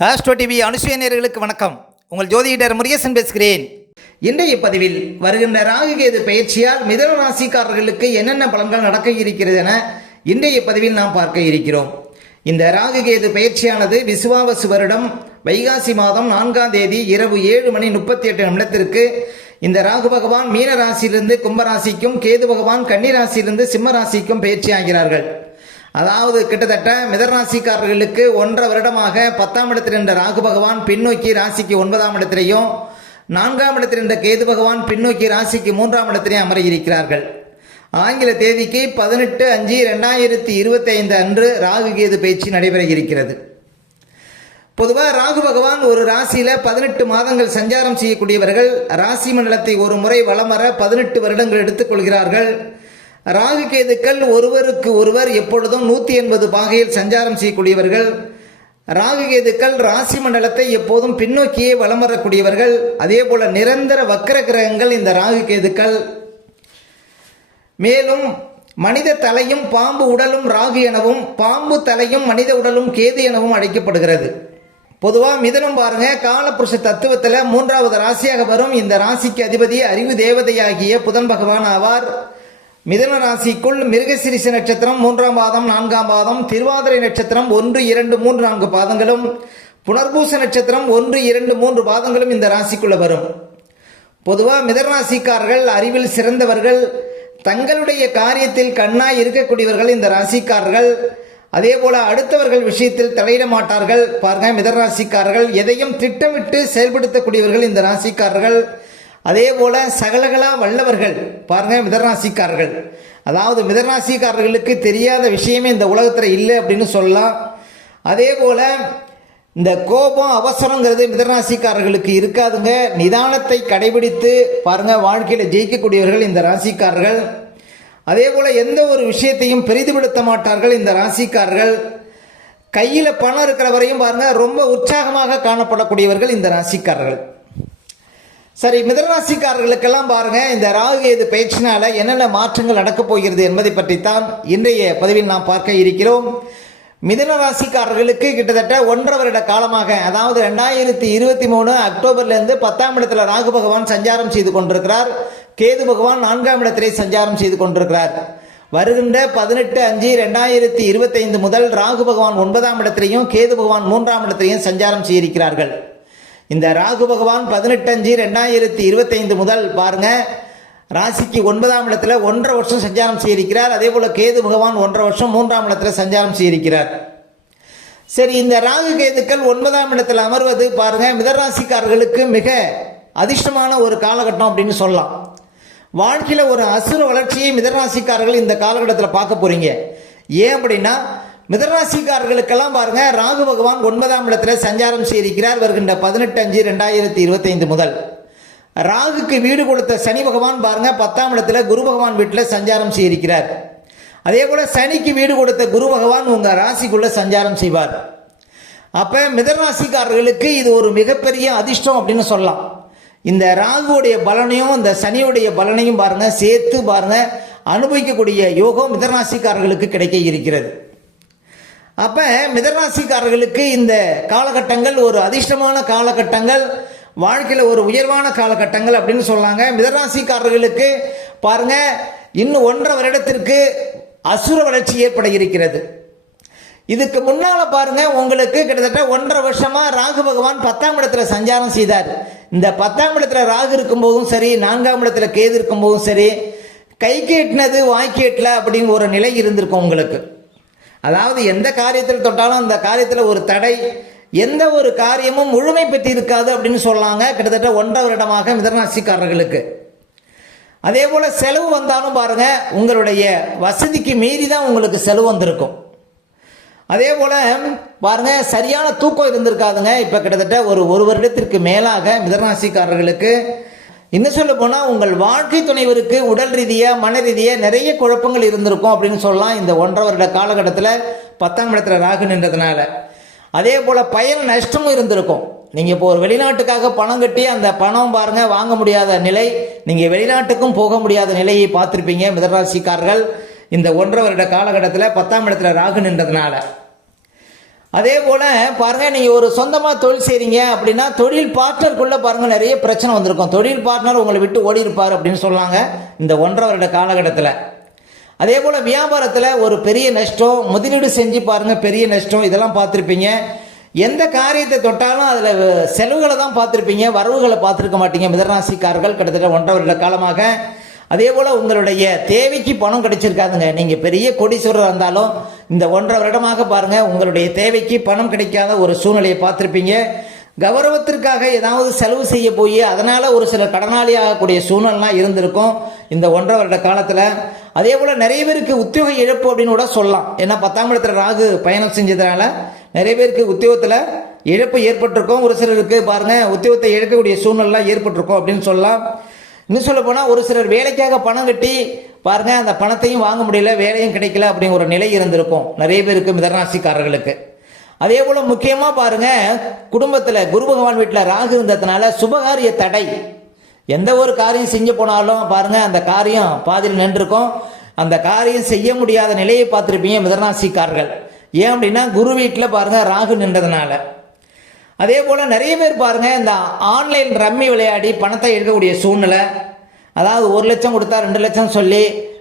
Astro TV அனுசுயனர்களுக்கு வணக்கம். உங்கள் ஜோதிடர் முருகேசன் பேசுகிறேன். இன்றைய பதிவில் வருகின்ற ராகு கேது பயிற்சியால் மிதுன ராசிக்காரர்களுக்கு என்னென்ன பலன்கள் நடக்க இருக்கிறது என இன்றைய பதிவில் நாம் பார்க்க இருக்கிறோம். இந்த ராகு கேது பயிற்சியானது விசுவாவசு வருடம் வைகாசி மாதம் 4ஆம் தேதி இரவு 7:38 இந்த ராகு பகவான் மீன ராசியிலிருந்து கும்பராசிக்கும், கேது பகவான் கன்னி ராசியிலிருந்து சிம்ம ராசிக்கும் பயிற்சி ஆகிறார்கள். அதாவது கிட்டத்தட்ட மிதராசிக்காரர்களுக்கு 1.5 வருடமாக 10ஆம் இடத்தில் என்ற ராகு பகவான் பின்னோக்கி ராசிக்கு 9ஆம் இடத்திலையும், 4ஆம் இடத்தில் என்ற கேது பகவான் பின்னோக்கி ராசிக்கு 3ஆம் இடத்திலே அமர இருக்கிறார்கள். ஆங்கில தேதிக்கு 18/5/2025 அன்று ராகு கேது பயிற்சி நடைபெற இருக்கிறது. பொதுவாக ராகு பகவான் ஒரு ராசியில் 18 மாதங்கள் சஞ்சாரம் செய்யக்கூடியவர்கள். ராசி மண்டலத்தை ஒரு முறை வலம் வர 18 வருடங்கள் எடுத்துக்கொள்கிறார்கள். ராகு கேதுக்கள் ஒருவருக்கு ஒருவர் எப்பொழுதும் 180 பாகையில் சஞ்சாரம் செய்யக்கூடியவர்கள். ராகு கேதுக்கள் ராசி மண்டலத்தை எப்போதும் பின்னோக்கியே வலம் வரக்கூடியவர்கள். அதே போல நிரந்தர வக்கர கிரகங்கள் இந்த ராகு கேதுக்கள். மேலும் மனித தலையும் பாம்பு உடலும் ராகு எனவும், பாம்பு தலையும் மனித உடலும் கேது எனவும் அழைக்கப்படுகிறது. பொதுவாக மிதுனம் பாருங்க, காலபுருஷ தத்துவத்தில் 3வது ராசியாக வரும். இந்த ராசிக்கு அதிபதி அறிவு தேவதையாகிய புதன் பகவான் ஆவார். மிதுன ராசிக்குள் மிருகசிரிச நட்சத்திரம் 3ஆம் பாதம் 4ஆம் பாதம், திருவாதிரை நட்சத்திரம் 1, 2, 3, 4 பாதங்களும், புனர்பூச நட்சத்திரம் 1, 2, 3 பாதங்களும் இந்த ராசிக்குள்ள வரும். பொதுவாக மிதராசிக்காரர்கள் அறிவில் சிறந்தவர்கள், தங்களுடைய காரியத்தில் கண்ணாய் இருக்கக்கூடியவர்கள் இந்த ராசிக்காரர்கள். அதே போல அடுத்தவர்கள் விஷயத்தில் தலையிட மாட்டார்கள். பாருங்க, மிதராசிக்காரர்கள் எதையும் திட்டமிட்டு செயல்படுத்தக்கூடியவர்கள் இந்த ராசிக்காரர்கள். அதே போல சகலகலா வல்லவர்கள். பாருங்க, மிதராசிக்காரர்கள், அதாவது மிதராசிக்காரர்களுக்கு தெரியாத விஷயமே இந்த உலகத்தில் இல்லை அப்படின்னு சொல்லலாம். அதே போல இந்த கோபம் அவசரங்கிறது மிதராசிக்காரர்களுக்கு இருக்காதுங்க. நிதானத்தை கடைபிடித்து பாருங்க வாழ்க்கையில் ஜெயிக்கக்கூடியவர்கள் இந்த ராசிக்காரர்கள். அதே போல எந்த ஒரு விஷயத்தையும் பெரிதுபடுத்த மாட்டார்கள் இந்த ராசிக்காரர்கள். கையில் பணம் இருக்கிற வரையும் பாருங்க ரொம்ப உற்சாகமாக காணப்படக்கூடியவர்கள் இந்த ராசிக்காரர்கள். சரி, மிதராசிக்காரர்களுக்கெல்லாம் பாருங்க இந்த ராகு கேது பயிற்சினால என்னென்ன மாற்றங்கள் நடக்கப் போகிறது என்பதை பற்றித்தான் இன்றைய பதிவில் நாம் பார்க்க இருக்கிறோம். மிதுன ராசிக்காரர்களுக்கு கிட்டத்தட்ட 1.5 வருட காலமாக, அதாவது 2023 அக்டோபர்லேருந்து 10ஆம் இடத்துல ராகு பகவான் சஞ்சாரம் செய்து கொண்டிருக்கிறார். கேது பகவான் 4ஆம் இடத்திலே சஞ்சாரம் செய்து கொண்டிருக்கிறார். வருகின்ற 18/5/2025 முதல் ராகு பகவான் 9ஆம் இடத்திலையும், கேது பகவான் 3ஆம் இடத்திலையும் சஞ்சாரம் செய்திருக்கிறார்கள். இந்த ராகு பகவான் 18/5/2025 முதல் பாருங்க ராசிக்கு 9ஆம் இடத்துல 1.5 வருஷம் சஞ்சாரம் செய்திருக்கிறார். அதே போல கேது பகவான் 1.5 வருஷம் 3ஆம் இடத்துல சஞ்சாரம் செய்திருக்கிறார். சரி, இந்த ராகு கேதுக்கள் 9ஆம் இடத்துல அமர்வது பாருங்க மிதராசிக்காரர்களுக்கு மிக அதிர்ஷ்டமான ஒரு காலகட்டம் அப்படின்னு சொல்லலாம். வாழ்க்கையில் ஒரு அசுர வளர்ச்சியை மிதராசிக்காரர்கள் இந்த காலகட்டத்தில் பார்க்க போறீங்க. ஏன் அப்படின்னா, மிதராசிக்காரர்களுக்கெல்லாம் பாருங்க ராகு பகவான் 9ஆம் இடத்துல சஞ்சாரம் செய்திருக்கிறார். வருகின்ற 18/5/2025 முதல் ராகுக்கு வீடு கொடுத்த சனி பகவான் பாருங்க 10ஆம் இடத்துல குரு பகவான் வீட்டில் சஞ்சாரம் செய்திருக்கிறார். அதே போல சனிக்கு வீடு கொடுத்த குரு பகவான் உங்க ராசிக்குள்ள சஞ்சாரம் செய்வார். அப்ப மிதராசிக்காரர்களுக்கு இது ஒரு மிகப்பெரிய அதிர்ஷ்டம் அப்படின்னு சொல்லலாம். இந்த ராகுடைய பலனையும் இந்த சனியுடைய பலனையும் பாருங்க சேர்த்து பாருங்க அனுபவிக்கக்கூடிய யோகம் மிதராசிக்காரர்களுக்கு கிடைக்க இருக்கிறது. அப்ப மிதராசிக்காரர்களுக்கு இந்த காலகட்டங்கள் ஒரு அதிர்ஷ்டமான காலகட்டங்கள், வாழ்க்கையில் ஒரு உயர்வான காலகட்டங்கள் அப்படின்னு சொல்லாங்க. மிதராசிக்காரர்களுக்கு பாருங்க இன்னும் 1.5 வருடத்திற்கு அசுர வளர்ச்சி ஏற்பட இருக்கிறது. இதுக்கு முன்னால பாருங்க உங்களுக்கு கிட்டத்தட்ட 1.5 வருஷமா ராகு பகவான் 10ஆம் இடத்துல சஞ்சாரம் செய்தார். இந்த 10ஆம் இடத்துல ராகு இருக்கும் போதும் சரி, 4ஆம் இடத்துல கேது இருக்கும் போதும் சரி, கை கேட்டினது வாய் கேட்டல அப்படின்னு ஒரு நிலை இருந்திருக்கும் உங்களுக்கு. அதாவது எந்த காரியத்தில் தொட்டாலும் அந்த காரியத்தில் ஒரு தடை, எந்த ஒரு காரியமும் முழுமை பெற்று இருக்காது அப்படின்னு சொல்லாங்க. கிட்டத்தட்ட 1.5 வருடமாக மிதராசிக்காரர்களுக்கு. அதே போல செலவு வந்தாலும் பாருங்க உங்களுடைய வசதிக்கு மீறி தான் உங்களுக்கு செலவு வந்திருக்கும். அதே போல பாருங்க சரியான தூக்கம் இருந்திருக்காதுங்க. இப்போ கிட்டத்தட்ட ஒரு வருடத்திற்கு மேலாக மிதராசிக்காரர்களுக்கு இன்னும் சொல்ல போனால் உங்கள் வாழ்க்கை துணைவருக்கு உடல் ரீதியாக மன ரீதியாக நிறைய குழப்பங்கள் இருந்திருக்கும் அப்படின்னு சொல்லலாம். இந்த 1.5 வருட காலகட்டத்தில் 10ஆம் இடத்துல ராகு நின்றதுனால. அதே போல் பயண நஷ்டமும் இருந்திருக்கும். நீங்கள் இப்போ ஒரு வெளிநாட்டுக்காக பணம் கட்டி அந்த பணம் பாருங்க வாங்க முடியாத நிலை, நீங்கள் வெளிநாட்டுக்கும் போக முடியாத நிலையை பார்த்துருப்பீங்க மிதராசிக்காரர்கள் இந்த 1.5 வருட காலகட்டத்தில் 10ஆம் இடத்துல ராகு நின்றதுனால. அதே போல பாருங்க, நீங்க ஒரு சொந்தமா தொழில் செய்றீங்க அப்படின்னா தொழில் பார்ட்னருக்குள்ள பாருங்க நிறைய பிரச்சனை வந்திருக்கும். தொழில் பார்ட்னர் உங்களை விட்டு ஓடி இருப்பார் அப்படின்னு சொல்லாங்க இந்த 1.5 வருட காலகட்டத்தில். அதே போல வியாபாரத்தில் ஒரு பெரிய நஷ்டம், முதலீடு செஞ்சு பாருங்க பெரிய நஷ்டம், இதெல்லாம் பார்த்துருப்பீங்க. எந்த காரியத்தை தொட்டாலும் அதில் செலவுகளை தான் பார்த்துருப்பீங்க, வரவுகளை பார்த்துருக்க மாட்டீங்க மிதராசிக்காரர்கள் கிட்டத்தட்ட 1.5 வருட காலமாக. அதே போல் உங்களுடைய தேவைக்கு பணம் கிடைச்சிருக்காதுங்க. நீங்கள் பெரிய கோடீஸ்வரர் இருந்தாலும் இந்த 1.5 வருடமாக பாருங்கள் உங்களுடைய தேவைக்கு பணம் கிடைக்காத ஒரு சூழ்நிலையை பார்த்துருப்பீங்க. கௌரவத்திற்காக ஏதாவது செலவு செய்ய போய் அதனால் ஒரு சில கடனாளி ஆகக்கூடிய சூழ்நிலாம் இருந்திருக்கும் இந்த 1.5 வருட காலத்தில். அதே போல் நிறைய பேருக்கு உத்தியோக இழப்பு அப்படின்னு கூட சொல்லலாம். ஏன்னா 10ஆம் இடத்துல ராகு பயணம் செஞ்சதுனால நிறைய பேருக்கு உத்தியோகத்தில் இழப்பு ஏற்பட்டிருக்கும். ஒரு சிலருக்கு பாருங்கள் உத்தியோகத்தை இழக்கக்கூடிய சூழ்நிலாம் ஏற்பட்டிருக்கும் அப்படின்னு சொல்லலாம். இன்னும் சொல்ல போனால் ஒரு சிலர் வேலைக்காக பணம் கட்டி பாருங்க அந்த பணத்தையும் வாங்க முடியல, வேலையும் கிடைக்கல அப்படிங்கிற ஒரு நிலை இருந்திருக்கும் நிறைய பேருக்கு மிதராசிக்காரர்களுக்கு. அதே போல முக்கியமாக பாருங்க குடும்பத்தில் குரு பகவான் வீட்டில் ராகு இருந்ததுனால சுபகாரிய தடை, எந்த ஒரு காரியம் செஞ்சு போனாலும் பாருங்க அந்த காரியம் பாதியில் நின்றுருக்கும். அந்த காரியம் செய்ய முடியாத நிலையை பார்த்துருப்பீங்க மிதராசிக்காரர்கள். ஏன் அப்படின்னா குரு வீட்டில் பாருங்க ராகு நின்றதுனால. அதே போல் நிறைய பேர் பாருங்கள் இந்த ஆன்லைன் ரம்மி விளையாடி பணத்தை எடுக்கக்கூடிய சூழ்நிலை, அதாவது 1 லட்சம் கொடுத்தா 2 லட்சம் சொல்லி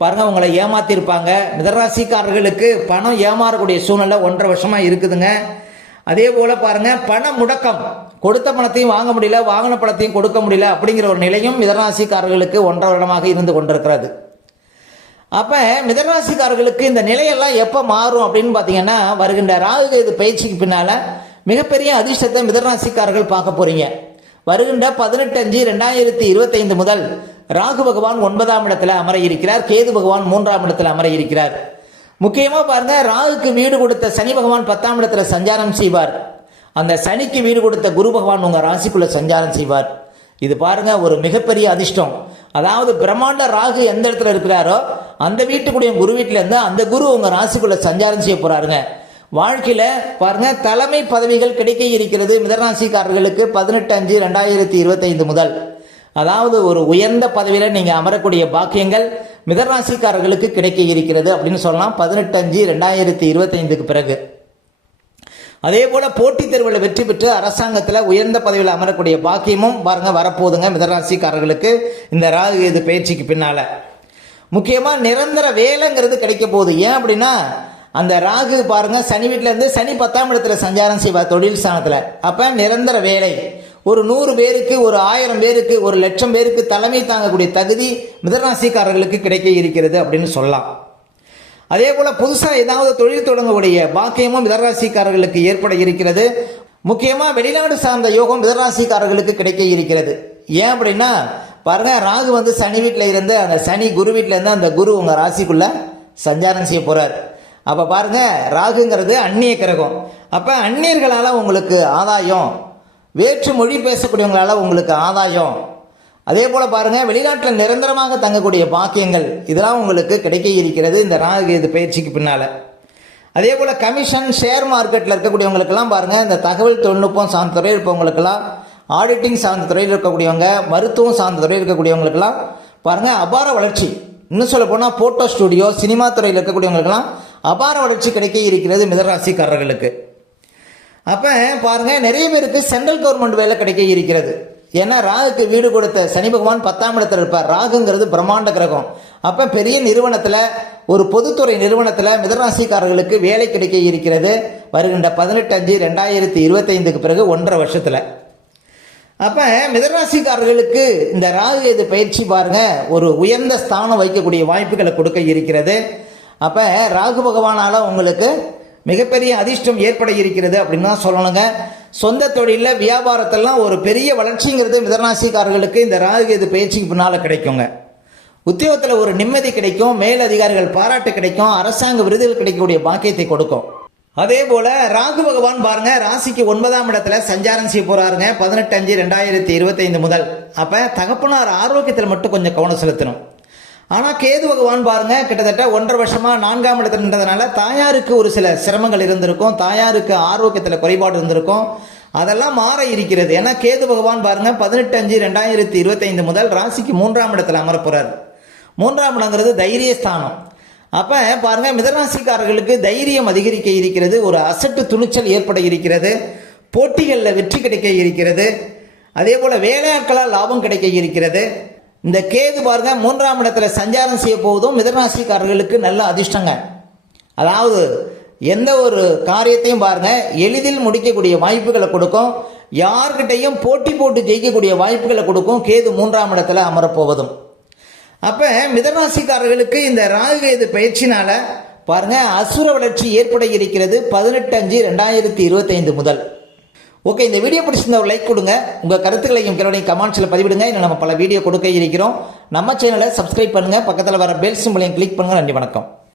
பாருங்கள் உங்களை ஏமாற்றிருப்பாங்க. மிதராசிக்காரர்களுக்கு பணம் ஏமாறக்கூடிய சூழ்நிலை 1.5 வருஷமாக இருக்குதுங்க. அதே போல் பாருங்கள் பண முடக்கம், கொடுத்த பணத்தையும் வாங்க முடியல, வாங்கின பணத்தையும் கொடுக்க முடியல அப்படிங்கிற ஒரு நிலையும் மிதராசிக்காரர்களுக்கு 1.5 வருடமாக இருந்து கொண்டிருக்கிறது. அப்போ மிதராசிக்காரர்களுக்கு இந்த நிலையெல்லாம் எப்போ மாறும் அப்படின்னு பார்த்தீங்கன்னா வருகின்ற ராகு கேது பயிற்சிக்கு பின்னால் மிகப்பெரிய அதிர்ஷ்டத்தை மிதராசிக்காரர்கள் பார்க்க போறீங்க. வருகின்ற 18/5/2025 முதல் ராகு பகவான் 9ஆம் இடத்துல அமர இருக்கிறார், கேது பகவான் 3ஆம் இடத்துல அமர இருக்கிறார். முக்கியமா பாருங்க ராகுக்கு வீடு கொடுத்த சனி பகவான் 10ஆம் இடத்துல சஞ்சாரம் செய்வார். அந்த சனிக்கு வீடு கொடுத்த குரு பகவான் உங்க ராசிக்குள்ள சஞ்சாரம் செய்வார். இது பாருங்க ஒரு மிகப்பெரிய அதிர்ஷ்டம். அதாவது பிரம்மாண்ட ராகு எந்த இடத்துல இருக்கிறாரோ அந்த வீட்டுக்குடைய குரு வீட்டுல இருந்து அந்த குரு உங்க ராசிக்குள்ள சஞ்சாரம் செய்ய போறாருங்க. வாழ்க்கையில பாருங்க தலைமை பதவிகள் கிடைக்க இருக்கிறது மிதராசிக்காரர்களுக்கு 18/5/2025 முதல். அதாவது ஒரு உயர்ந்த பதவியில நீங்க அமரக்கூடிய பாக்கியங்கள் மிதராசிக்காரர்களுக்கு கிடைக்க இருக்கிறது அப்படின்னு சொல்லலாம் 18/5/2025 பிறகு. அதே போல போட்டித் தேர்வில் வெற்றி பெற்று அரசாங்கத்தில் உயர்ந்த பதவியில் அமரக்கூடிய பாக்கியமும் பாருங்க வரப்போகுதுங்க மிதராசிக்காரர்களுக்கு இந்த ராகு கேது பயிற்சிக்கு பின்னால. முக்கியமா நிரந்தர வேலைங்கிறது கிடைக்க போகுது. ஏன் அப்படின்னா அந்த ராகு பாருங்க சனி வீட்டில இருந்து சனி 10ஆம் இடத்துல சஞ்சாரம் செய்வார் தொழில் ஸ்தானத்துல. அப்ப நிரந்தர வேலை ஒரு 100 பேருக்கு, ஒரு 1000 பேருக்கு, ஒரு 1,00,000 பேருக்கு தலைமை தாங்கக்கூடிய தகுதி மிதராசிக்காரர்களுக்கு கிடைக்க இருக்கிறது அப்படின்னு சொல்லலாம். அதே போல புதுசா ஏதாவது தொழில் தொடங்கக்கூடிய பாக்கியமும் மிதராசிக்காரர்களுக்கு ஏற்பட இருக்கிறது. முக்கியமா வெளிநாடு சார்ந்த யோகம் மிதராசிக்காரர்களுக்கு கிடைக்க இருக்கிறது. ஏன் அப்படின்னா பாருங்க ராகு வந்து சனி வீட்டில் இருந்து அந்த சனி குரு வீட்டில இருந்து அந்த குரு உங்க ராசிக்குள்ள சஞ்சாரம் செய்ய போறார். அப்ப பாருங்க ராகுங்கிறது அந்நிய கிரகம். அப்ப அந்நியர்களால உங்களுக்கு ஆதாயம், வேற்று மொழி பேசக்கூடியவங்களால உங்களுக்கு ஆதாயம். அதே போல பாருங்க வெளிநாட்டில் நிரந்தரமாக தங்கக்கூடிய பாக்கியங்கள் இதெல்லாம் உங்களுக்கு கிடைக்க இருக்கிறது இந்த ராகு கேது பயிற்சிக்கு பின்னால. அதே போல கமிஷன், ஷேர் மார்க்கெட்டில் இருக்கக்கூடியவங்களுக்கெல்லாம் பாருங்க இந்த தகவல் தொழில்நுட்பம் சார்ந்த துறையில் இருப்பவங்களுக்கெல்லாம், ஆடிட்டிங் சார்ந்த துறையில் இருக்கக்கூடியவங்க, மருத்துவம் சார்ந்த துறையில் இருக்கக்கூடியவங்களுக்கெல்லாம் பாருங்க அபார வளர்ச்சி. இன்னும் சொல்ல போனால் போட்டோ ஸ்டுடியோ, சினிமா துறையில் இருக்கக்கூடியவங்களுக்கெல்லாம் அபார வளர்ச்சி கிடைக்க இருக்கிறது மிதராசிக்காரர்களுக்கு. அப்போ பாருங்க நிறைய பேருக்கு சென்ட்ரல் கவர்மெண்ட் வேலை கிடைக்க இருக்கிறது. ஏன்னா ராகுக்கு வீடு கொடுத்த சனி பகவான் 10ஆம் இடத்துல இருப்பார். ராகுங்கிறது பிரம்மாண்ட கிரகம். அப்போ பெரிய நிறுவனத்தில், ஒரு பொதுத்துறை நிறுவனத்தில் மிதராசிக்காரர்களுக்கு வேலை கிடைக்க இருக்கிறது வருகின்ற 18/5/2025 பிறகு 1.5 வருஷத்தில். அப்போ மிதராசிக்காரர்களுக்கு இந்த ராகு கேது பயிற்சி பாருங்க ஒரு உயர்ந்த ஸ்தானம் வைக்கக்கூடிய வாய்ப்புகளை கொடுக்க இருக்கிறது. அப்போ ராகு பகவானால உங்களுக்கு மிகப்பெரிய அதிர்ஷ்டம் ஏற்பட இருக்கிறது அப்படின்னு தான் சொல்லணுங்க. சொந்த தொழிலில் வியாபாரத்தெல்லாம் ஒரு பெரிய வளர்ச்சிங்கிறது மிதராசிக்காரர்களுக்கு இந்த ராகு கேது பயிற்சிக்கு பின்னால் கிடைக்குங்க. உத்தியோகத்தில் ஒரு நிம்மதி கிடைக்கும், மேலதிகாரிகள் பாராட்டு கிடைக்கும், அரசாங்க விருதுகள் கிடைக்கக்கூடிய பாக்கியத்தை கொடுக்கும். அதே போல ராகு பகவான் பாருங்க ராசிக்கு 9ஆம் இடத்துல சஞ்சாரம் செய்ய போறாருங்க 18/5/2025 முதல். அப்ப தகப்பனார் ஆரோக்கியத்தில் மட்டும் கொஞ்சம் கவனம் செலுத்தணும். ஆனா கேது பகவான் பாருங்க கிட்டத்தட்ட 1.5 வருஷமா 4ஆம் இடத்துல நின்றதுனால தாயாருக்கு ஒரு சில சிரமங்கள் இருந்திருக்கும், தாயாருக்கு ஆரோக்கியத்தில் குறைபாடு இருந்திருக்கும். அதெல்லாம் மாற இருக்கிறது. ஏன்னா கேது பகவான் பாருங்க 18/5/2025 முதல் ராசிக்கு 3ஆம் இடத்துல அமர போறாரு. 3ஆம் இடங்கிறது தைரியஸ்தானம். அப்போ பாருங்க, மிதராசிக்காரர்களுக்கு தைரியம் அதிகரிக்க இருக்கிறது, ஒரு அசட்டு துணிச்சல் ஏற்பட இருக்கிறது, போட்டிகளில் வெற்றி கிடைக்க இருக்கிறது, அதே போல் வேலையாட்களால் லாபம் கிடைக்க இருக்கிறது. இந்த கேது பாருங்க 3ஆம் இடத்துல சஞ்சாரம் செய்ய போவதும் மிதராசிக்காரர்களுக்கு நல்ல அதிர்ஷ்டங்க. அதாவது எந்த ஒரு காரியத்தையும் பாருங்க எளிதில் முடிக்கக்கூடிய வாய்ப்புகளை கொடுக்கும், யார்கிட்டையும் போட்டி போட்டு ஜெயிக்கக்கூடிய வாய்ப்புகளை கொடுக்கும் கேது 3ஆம் இடத்துல அமரப்போவதும். அப்போ மிதராசிக்காரர்களுக்கு இந்த ராகு கேது பயிற்சினால பாருங்க அசுர வளர்ச்சி ஏற்பட இருக்கிறது 18/5/2025 முதல். ஓகே, இந்த வீடியோ பிடிச்சிருந்த ஒரு லைக் கொடுங்க, உங்கள் கருத்துக்களையும் கேள்வியும் கமெண்ட்ஸில் பதிவிடுங்க. இன்னும் நம்ம பல வீடியோ கொடுக்க இருக்கிறோம். நம்ம சேனலை சப்ஸ்கிரைப் பண்ணுங்கள், பக்கத்தில் வர பெல் சிம்பளையும் கிளிக் பண்ணுங்கள். நன்றி, வணக்கம்.